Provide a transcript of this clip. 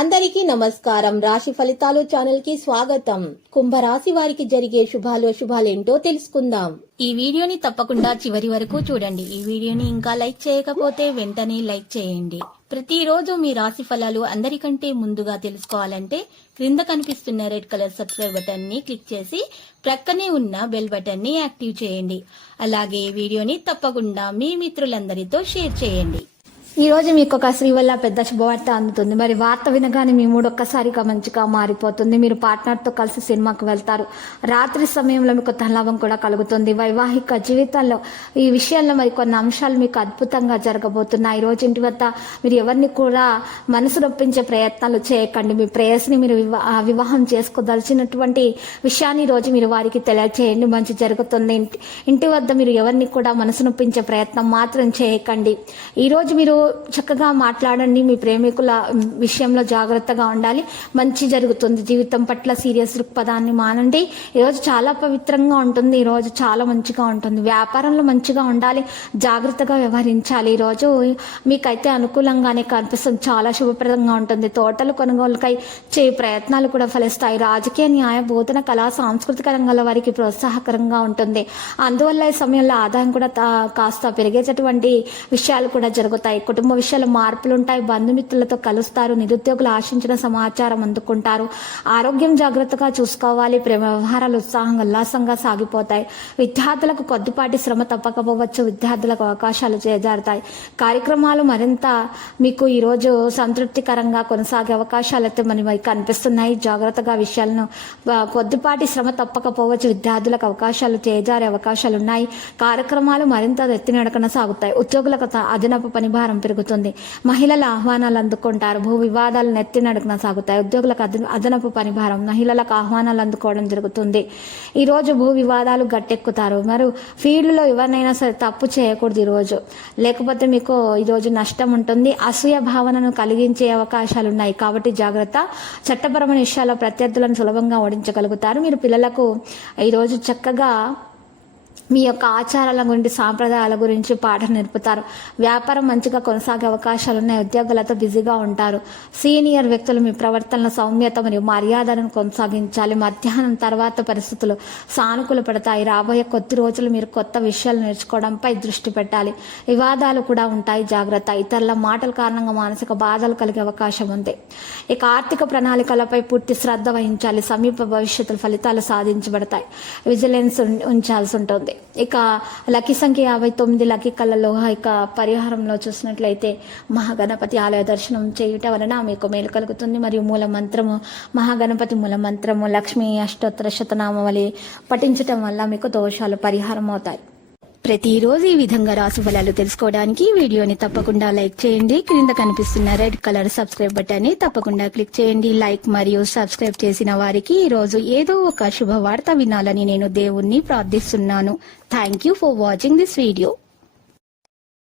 అందరికీ నమస్కారం. రాశి ఫలితాలు ఛానల్ కి స్వాగతం. కుంభరాశి వారికి జరిగే శుభాలేంటో తెలుసుకుందాం. ఈ వీడియోని తప్పకుండా చివరి వరకు చూడండి. ఈ వీడియోని ఇంకా లైక్ చేయకపోతే వెంటనే లైక్ చేయండి. ప్రతిరోజు మీ రాశి ఫలాలు అందరికంటే ముందుగా తెలుసుకోవాలంటే క్రింద కనిపిస్తున్న రెడ్ కలర్ సబ్స్క్రైబ్ బటన్ ని క్లిక్ చేసి ప్రక్కనే ఉన్న బెల్ బటన్ ని యాక్టివ్ చేయండి. అలాగే ఈ వీడియోని తప్పకుండా మీ మిత్రులందరితో షేర్ చేయండి. ఈ రోజు మీకు ఒక స్త్రీ వల్ల పెద్ద శుభవార్త అందుతుంది. మరి వార్త వినగానే మీ మూడు ఒక్కసారిగా మంచిగా మారిపోతుంది. మీరు పార్ట్నర్ తో కలిసి సినిమాకి వెళ్తారు. రాత్రి సమయంలో మీకు తలాభం కూడా కలుగుతుంది. వైవాహిక జీవితంలో ఈ విషయాల్లో మరి కొన్ని అంశాలు మీకు అద్భుతంగా జరగబోతున్నాయి. ఈ రోజు ఇంటి వద్ద మీరు ఎవరిని కూడా మనసు నొప్పించే ప్రయత్నాలు చేయకండి. మీ ప్రేయస్ని మీరు వివాహం చేసుకోదలిచినటువంటి విషయాన్ని ఈ రోజు మీరు వారికి తెలియచేయండి. మంచి జరుగుతుంది. ఇంటి వద్ద మీరు ఎవరిని కూడా మనసు నొప్పించే ప్రయత్నం మాత్రం చేయకండి. ఈ రోజు మీరు చక్కగా మాట్లాడండి. మీ ప్రేమికుల విషయంలో జాగ్రత్తగా ఉండాలి. మంచి జరుగుతుంది. జీవితం పట్ల సీరియస్ దృక్పథాన్ని మానండి. ఈరోజు చాలా పవిత్రంగా ఉంటుంది. ఈరోజు చాలా మంచిగా ఉంటుంది. వ్యాపారంలో మంచిగా ఉండాలి. జాగ్రత్తగా వ్యవహరించాలి. ఈరోజు మీకైతే అనుకూలంగానే కనిపిస్తుంది. చాలా శుభప్రదంగా ఉంటుంది. తోటలు కొనుగోలుకై చేయ ప్రయత్నాలు కూడా ఫలిస్తాయి. రాజకీయ న్యాయ బోధన కళా సాంస్కృతిక రంగాల వారికి ప్రోత్సాహకరంగా ఉంటుంది. అందువల్ల ఈ సమయంలో ఆదాయం కూడా కాస్త పెరిగేటటువంటి విషయాలు కూడా జరుగుతాయి. కుటుంబ విషయాల మార్పులు ఉంటాయి. బంధుమిత్రులతో కలుస్తారు. నిరుద్యోగులు ఆశించిన సమాచారం అందుకుంటారు. ఆరోగ్యం జాగ్రత్తగా చూసుకోవాలి. ప్రేమ వ్యవహారాలు ఉత్సాహంగా ఉల్లాసంగా సాగిపోతాయి. విద్యార్థులకు కొద్దిపాటి శ్రమ తప్పకపోవచ్చు. విద్యార్థులకు అవకాశాలు చేజారుతాయి. కార్యక్రమాలు మరింత మీకు ఈరోజు సంతృప్తికరంగా కొనసాగే అవకాశాలు అయితే మనకి కనిపిస్తున్నాయి. జాగ్రత్తగా విషయాలను కొద్దిపాటి శ్రమ తప్పకపోవచ్చు. విద్యార్థులకు అవకాశాలు చేజారే అవకాశాలు ఉన్నాయి. కార్యక్రమాలు మరింత ఎత్తినడకన సాగుతాయి. ఉద్యోగులకు అదనపు పని భారం పెరుగుతుంది. మహిళల ఆహ్వానాలు అందుకుంటారు. భూ వివాదాలు నెత్తినడుగున సాగుతాయి. ఉద్యోగులకు అదనపు పని భారం. మహిళలకు ఆహ్వానాలు అందుకోవడం జరుగుతుంది. ఈ రోజు భూ వివాదాలు గట్టెక్కుతారు. మరి ఫీల్డ్లో ఎవరినైనా సరే తప్పు చేయకూడదు ఈరోజు, లేకపోతే మీకు ఈరోజు నష్టం ఉంటుంది. అసూయ భావనను కలిగించే అవకాశాలు ఉన్నాయి. కాబట్టి జాగ్రత్త. చట్టపరమైన విషయాల్లో ప్రత్యర్థులను సులభంగా ఓడించగలుగుతారు. మీరు పిల్లలకు ఈరోజు చక్కగా మీ యొక్క ఆచారాల గురించి సాంప్రదాయాల గురించి పాఠం నేర్పుతారు. వ్యాపారం మంచిగా కొనసాగే అవకాశాలు ఉన్నాయి. ఉద్యోగులతో బిజీగా ఉంటారు. సీనియర్ వ్యక్తులు మీ ప్రవర్తనలో సౌమ్యత మరియు మర్యాదను కొనసాగించాలి. మధ్యాహ్నం తర్వాత పరిస్థితులు సానుకూల పడతాయి. రాబోయే కొద్ది రోజులు మీరు కొత్త విషయాలు నేర్చుకోవడంపై దృష్టి పెట్టాలి. వివాదాలు కూడా ఉంటాయి. జాగ్రత్త. ఇతరుల మాటల కారణంగా మానసిక బాధలు కలిగే అవకాశం ఉంది. ఇక ఆర్థిక ప్రణాళికలపై పూర్తి శ్రద్ధ వహించాలి. సమీప భవిష్యత్తు ఫలితాలు సాధించబడతాయి. విజిలెన్స్ ఉంచాల్సి ఉంటుంది. ఇక లక్కీ సంఖ్య 59. లక్కీ కళ్ళలో ఇక పరిహారంలో చూసినట్లయితే మహాగణపతి ఆలయ దర్శనం చేయుట వలన మీకు మేలు కలుగుతుంది. మరియు మూల మంత్రము మహాగణపతి మూల మంత్రము లక్ష్మీ అష్టోత్తర శతనామావళి పఠించటం వల్ల మీకు దోషాలు పరిహారం అవుతాయి. ప్రతిరోజు ఈ విధంగా రాశి ఫలాలు తెలుసుకోవడానికి వీడియోని తప్పకుండా లైక్ చేయండి. క్రింద కనిపిస్తున్న రెడ్ కలర్ సబ్స్క్రైబ్ బటన్ ని తప్పకుండా క్లిక్ చేయండి. లైక్ మరియు సబ్స్క్రైబ్ చేసిన వారికి ఈ రోజు ఏదో ఒక శుభవార్త వినాలని నేను దేవుణ్ణి ప్రార్థిస్తున్నాను. Thank you for watching this video.